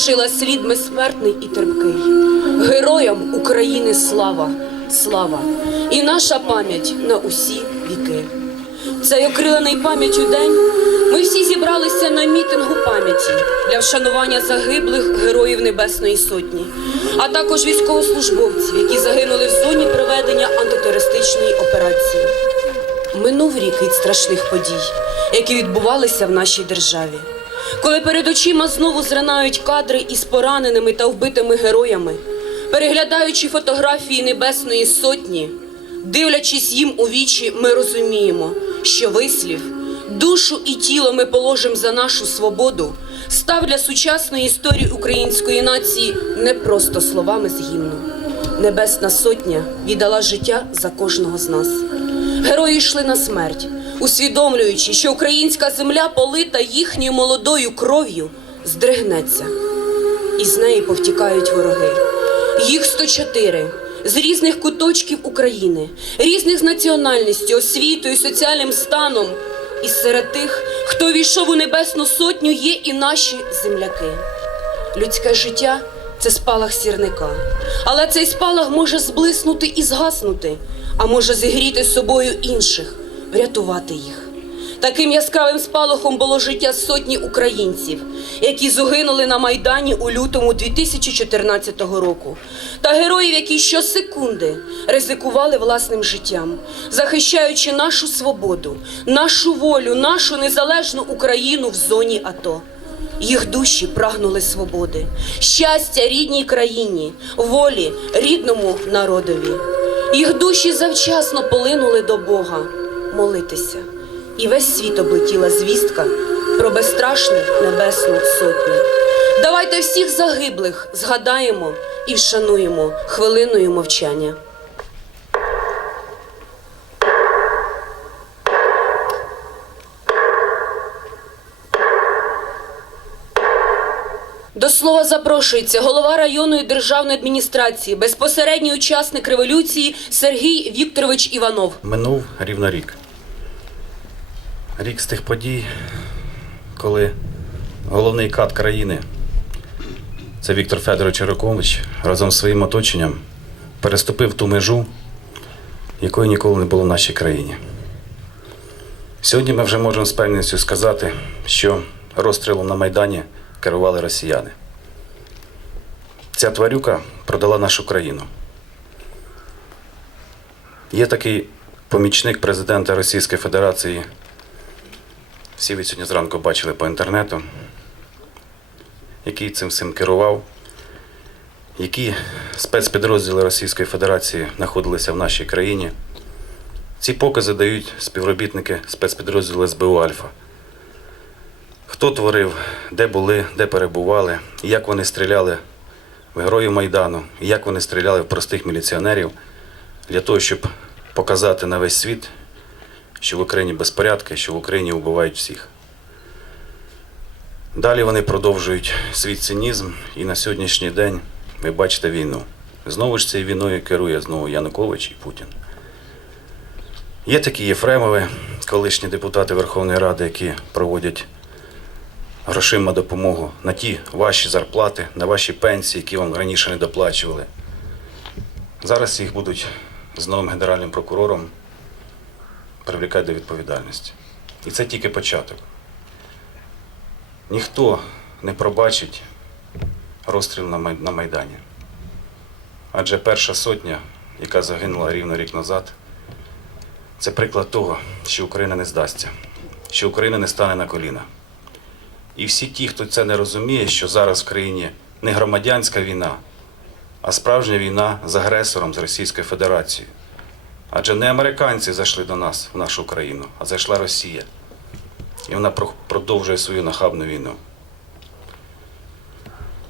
залишила слід безсмертний і терпкий. Героям України слава, слава, і наша пам'ять на усі віки. Цей окрилений пам'яттю день ми всі зібралися на мітингу пам'яті для вшанування загиблих героїв Небесної Сотні, а також військовослужбовців, які загинули в зоні проведення антитерористичної операції. Минув рік від страшних подій, які відбувалися в нашій державі. Коли перед очима знову зринають кадри із пораненими та вбитими героями, переглядаючи фотографії Небесної Сотні, дивлячись їм у вічі, ми розуміємо, що вислів, душу і тіло ми положимо за нашу свободу, став для сучасної історії української нації не просто словами з гімну. Небесна Сотня віддала життя за кожного з нас. Герої йшли на смерть, усвідомлюючи, що українська земля, полита їхньою молодою кров'ю, здригнеться, і з неї повтікають вороги. Їх 104 з різних куточків України, різних з національністю, освітою, соціальним станом. І серед тих, хто війшов у небесну сотню, є і наші земляки. Людське життя це спалах сірника, але цей спалах може зблиснути і згаснути, а може зігріти собою інших, врятувати їх. Таким яскравим спалахом було життя сотні українців, які загинули на Майдані у лютому 2014 року, та героїв, які щосекунди ризикували власним життям, захищаючи нашу свободу, нашу волю, нашу незалежну Україну в зоні АТО. Їх душі прагнули свободи, щастя рідній країні, волі рідному народові. Їх душі завчасно полинули до Бога молитися. І весь світ облетіла звістка про безстрашну небесну сотню. Давайте всіх загиблих згадаємо і вшануємо хвилиною мовчання. До слова запрошується голова районної державної адміністрації, безпосередній учасник революції Сергій Вікторович Іванов. Минув рівно рік. Рік з тих подій, коли головний кат країни, це Віктор Федорович Ярокович, разом з своїм оточенням переступив ту межу, якої ніколи не було в нашій країні. Сьогодні ми вже можемо з певністю сказати, що розстрілом на Майдані керували росіяни. Ця тварюка продала нашу країну. Є такий помічник президента Російської Федерації. Всі ви сьогодні зранку бачили по інтернету, який цим всім керував, які спецпідрозділи Російської Федерації знаходилися в нашій країні. Ці покази дають співробітники спецпідрозділу СБУ Альфа. Хто творив, де були, де перебували, як вони стріляли в героїв Майдану, як вони стріляли в простих міліціонерів для того, щоб показати на весь світ, що в Україні безпорядки, що в Україні вбивають всіх. Далі вони продовжують свій цинізм, і на сьогоднішній день ви бачите війну. Знову ж цією війною керує знову Янукович і Путін. Є такі Єфремови, колишні депутати Верховної Ради, які проводять грошима допомогу на ті ваші зарплати, на ваші пенсії, які вам раніше не доплачували. Зараз їх будуть з новим генеральним прокурором привлікати до відповідальності. І це тільки початок. Ніхто не пробачить розстріл на Майдані. Адже перша сотня, яка загинула рівно рік назад, це приклад того, що Україна не здасться, що Україна не стане на коліна. І всі ті, хто це не розуміє, що зараз в країні не громадянська війна, а справжня війна з агресором з Російською Федерацією. Адже не американці зайшли до нас, в нашу країну, а зайшла Росія. І вона продовжує свою нахабну війну.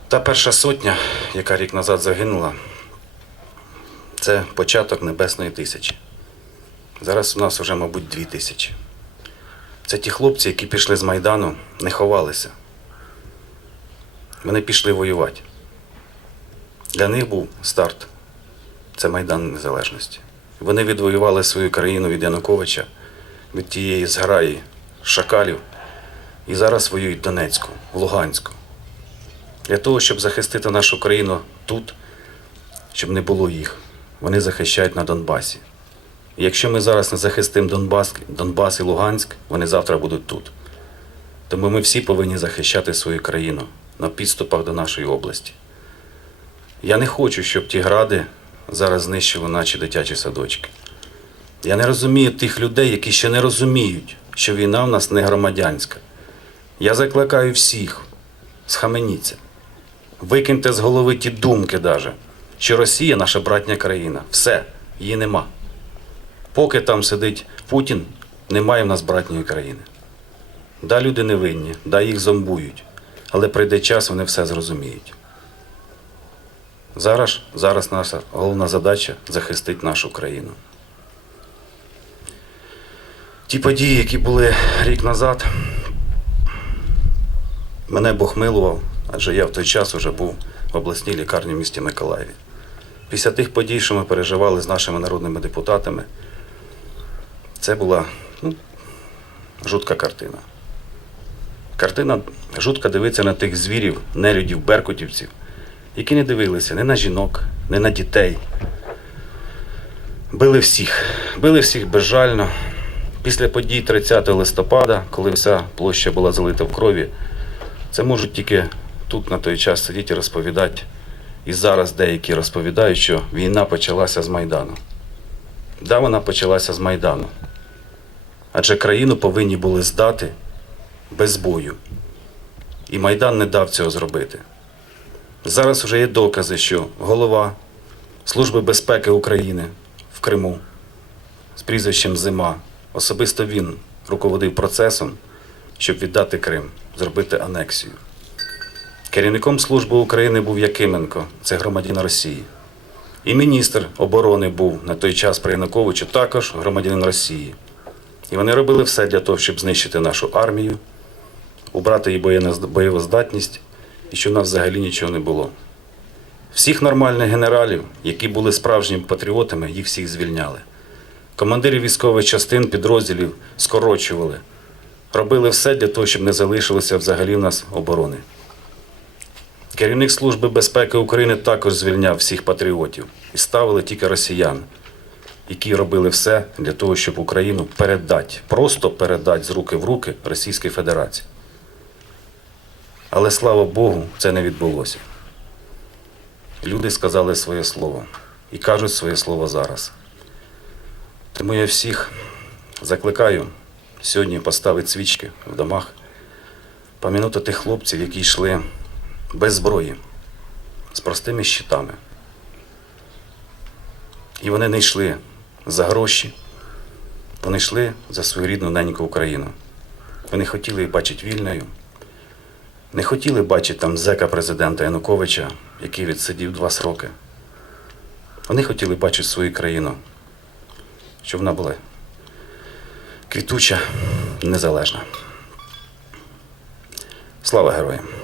Та перша сотня, яка рік назад загинула, це початок Небесної тисячі. Зараз у нас вже, мабуть, дві тисячі. Це ті хлопці, які пішли з Майдану, не ховалися. Вони пішли воювати. Для них був старт. Це Майдан Незалежності. Вони відвоювали свою країну від Януковича, від тієї зграї шакалів. І зараз воюють в Донецьку, в Луганську. Для того, щоб захистити нашу країну тут, щоб не було їх, вони захищають на Донбасі. І якщо ми зараз не захистимо Донбас, Донбас і Луганськ, вони завтра будуть тут. Тому ми всі повинні захищати свою країну на підступах до нашої області. Я не хочу, щоб ті гради зараз знищили наші дитячі садочки. Я не розумію тих людей, які ще не розуміють, що війна в нас не громадянська. Я закликаю всіх, схаменіться. Викиньте з голови ті думки, даже, що Росія наша братня країна. Все, її нема. Поки там сидить Путін, немає в нас братньої країни. Да, люди невинні, да, їх зомбують, але прийде час, вони все зрозуміють. Зараз, зараз наша головна задача захистити нашу країну. Ті події, які були рік назад, мене Бог милував, адже я в той час вже був в обласній лікарні в місті Миколаєві. Після тих подій, що ми переживали з нашими народними депутатами, це була ну, жутка картина. Картина жутко дивиться на тих звірів, нелюдів, беркутівців, які не дивилися ні на жінок, ні на дітей. Били всіх, били всіх безжально. Після подій 30 листопада, коли вся площа була залита в крові, це можуть тільки тут на той час сидіти і розповідати. І зараз деякі розповідають, що війна почалася з Майдану. Да, вона почалася з Майдану. Адже країну повинні були здати без бою. І Майдан не дав цього зробити. Зараз вже є докази, що голова Служби безпеки України в Криму з прізвищем Зима, особисто він руководив процесом, щоб віддати Крим, зробити анексію. Керівником Служби України був Якименко, це громадянин Росії. І міністр оборони був на той час при Януковичу також громадянин Росії. І вони робили все для того, щоб знищити нашу армію, убрати її боєвоздатність і щоб в нас взагалі нічого не було. Всіх нормальних генералів, які були справжніми патріотами, їх всіх звільняли. Командирів військових частин, підрозділів скорочували. Робили все для того, щоб не залишилося взагалі в нас оборони. Керівник Служби безпеки України також звільняв всіх патріотів і ставили тільки росіян, які робили все для того, щоб Україну передати, просто передати з руки в руки Російській Федерації. Але слава Богу, це не відбулося. Люди сказали своє слово і кажуть своє слово зараз. Тому я всіх закликаю сьогодні поставити свічки в домах, пам'ятати тих хлопців, які йшли без зброї, з простими щитами. І вони не йшли за гроші, вони йшли за свою рідну неньку Україну. Вони хотіли її бачити вільною, не хотіли бачити там зека президента Януковича, який відсидів два сроки. Вони хотіли бачити свою країну, щоб вона була квітуча, незалежна. Слава героям!